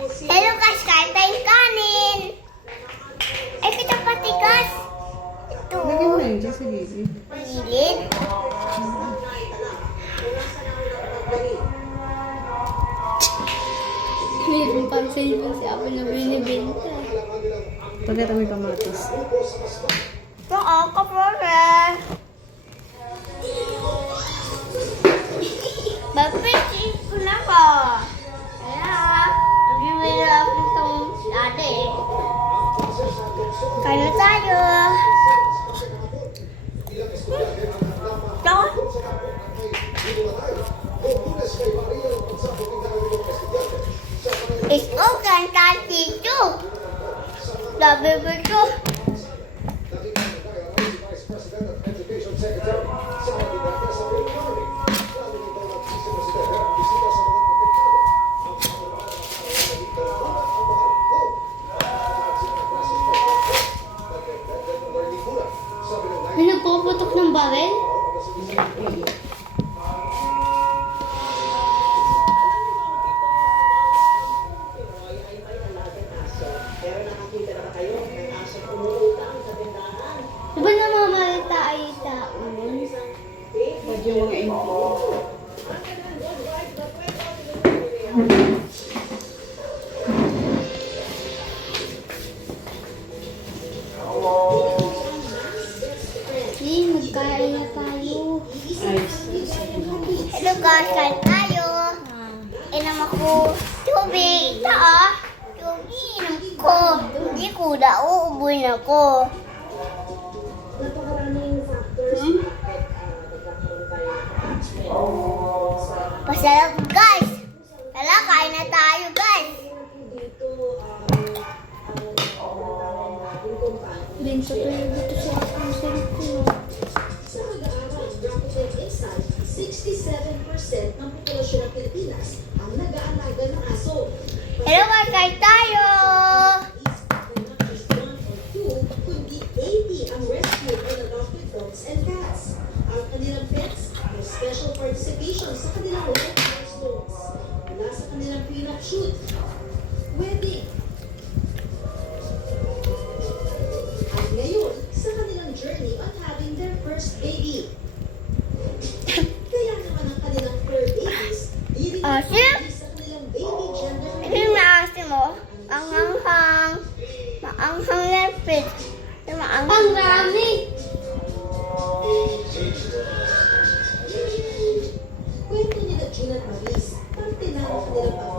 Hello guys, kain tayong kanin. Ay, kita patigas. Ito. Lagyan mo lang dyan sa gilid. Gilid. Meron pang cellphone si Apo na binibenta. Pagkita mo yung kamatis. Oo, kapore. Bapitin ko na ko. Kaya, nag-iwala ako itong dati. Kain na tayo. Ito. It's okay, tito. Sabi ko ito. May nagpuputok ng baril? Diba namamalita ay taon? Pwede yung mga MP. Magkain na tayo. Hello guys, kain tayo. Inom ako tubig. Ito ah. Tubig inom ko. Hindi ko nauubuin ako. Pasarap guys. Tara, kain na tayo guys. Bento tayo dito sa ang cellphone. Sa pag-aaral ng Rakuten Insight, 67% ng populasyon ng Pilipinas ang nag-aalaga ng aso. Hello guys, kain tayo. Not just one or two, kundi 80 ang rescued and adopted dogs and cats. Ang kanilang pets may special participation sa kanilang life milestones. Mula sa kanilang prenup shoot, wedding, at ngayon sa kanilang journey on having their first baby. Kaya naman ang kanilang fur babies, hindi rin Asim? sa kanilang baby gender. Ito yung maasim mo. Maanghang. Maanghang lepit. Maanghang. Ang rami! Kwento nila June at Maris, parte na ang kanilang